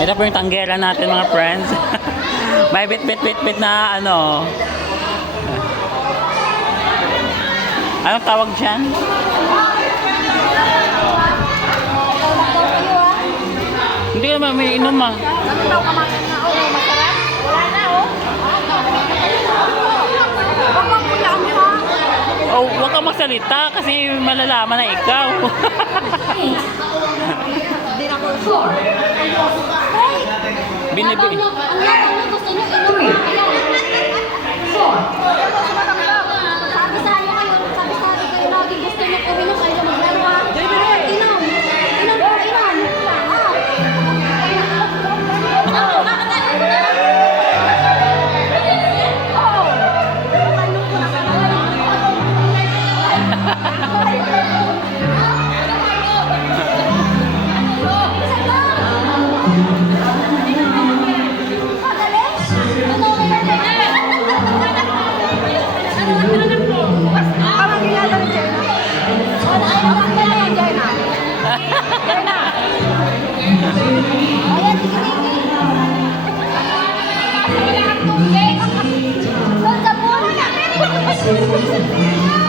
Ito po yung tanggera natin mga friends. May bit na ano. Anong tawag dyan? Hindi ka naman may inom ah. Ano daw kamakan na? Oo, masarap. Wala na oh. Huwag mong kulaan mo ha. Oh, huwag kang magsalita kasi malalaman na ikaw. Hindi na ko. Binibi. Ang laban nyo gusto nyo inom. Sabi sa inyo kayo, sabi sa akin kayo lagi gusto nyo uminom kayo maglaro ha. Inom. Inom po, inom. Ayan, sige.